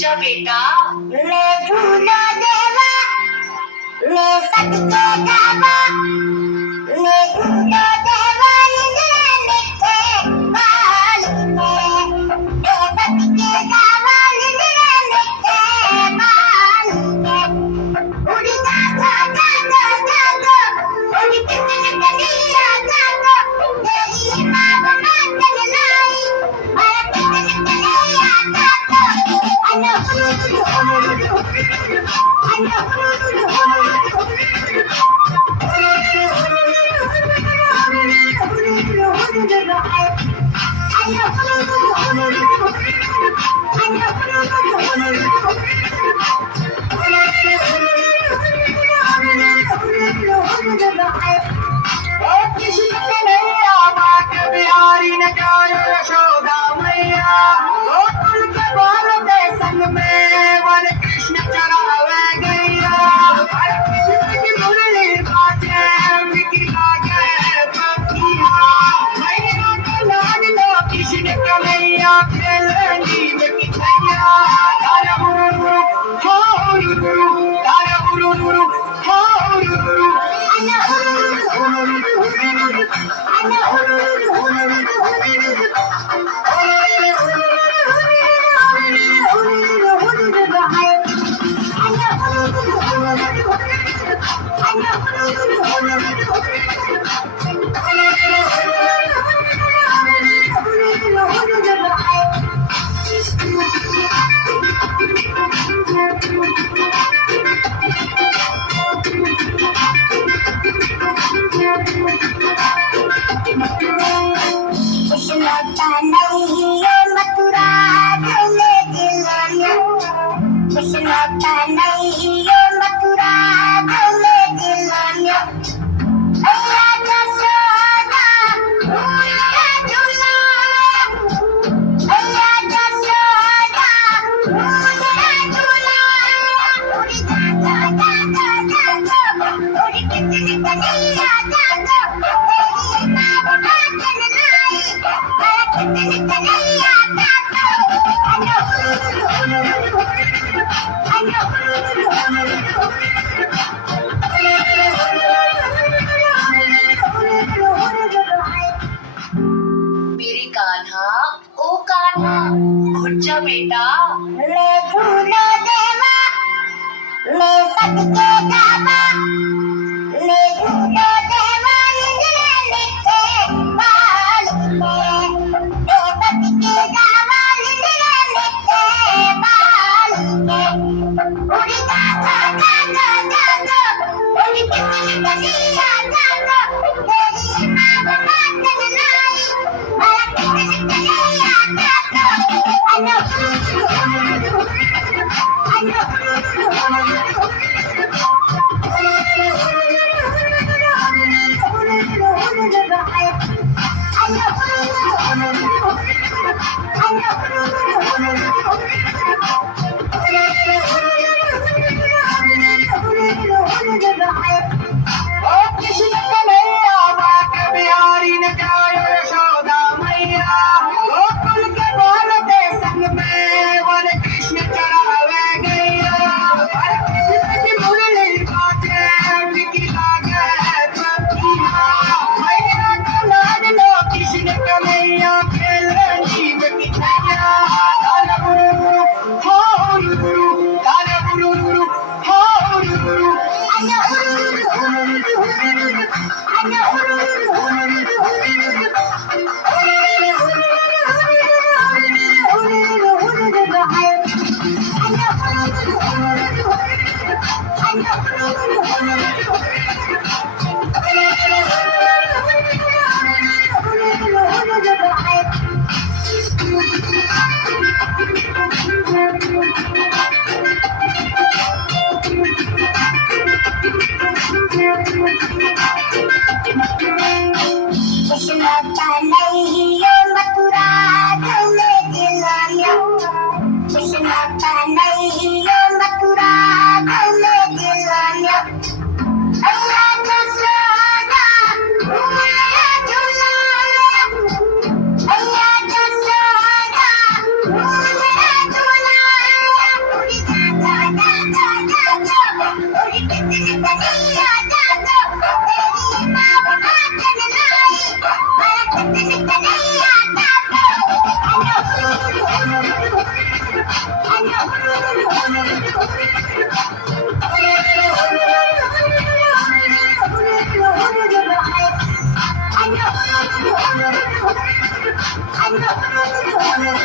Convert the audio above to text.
जा बेटा। ले झूलो देवा ले सच के जावा ले झूलो देवा निंद्रा मिठे बाल के ले सच के जावा निंद्रा मिठे बाल के उड़ी जागो जागो जागो उड़ी किसी कलिया जागो तेरी माँ मातन लाई मारा किसी कलिया जागो I know बिहारी ने गायो यशोदा मैया गोकुल के बालके संग में वन कृष्ण चरावे गैया की मुरली बाजे बिकी लागे पतिया मैया को लाज लो कृष्ण कन्हैया खेलनी बिकी छैया तारा गुरु हो गुरु तारा गुरु हो गुरु मेरे कान्हा ओ कान्हा उठ जा बेटा ले झूलो देवा ले सच के जावा ले झूलो देवा निंद्रा मिठे बाल के ले सच के जावा निंद्रा मिठे बाल के उड़ी जागो जागो जागो उड़ी किसी कलिया जागो तेरी माँ मातन लाई मारा किसी कलिया जागो कृष्ण कन्हैया बाके बिहारी ने गायो यशोदा मैया गोकुल के बालके संग में वन कृष्ण चरावे गैया की मुरली बाजे बिकी लागे पतिया मैया को लाज लो कृष्ण कन्हैया खेलनी बिकी छैया तारा गुरु हो गुरु तारा गुरु हो गुरु Thank you.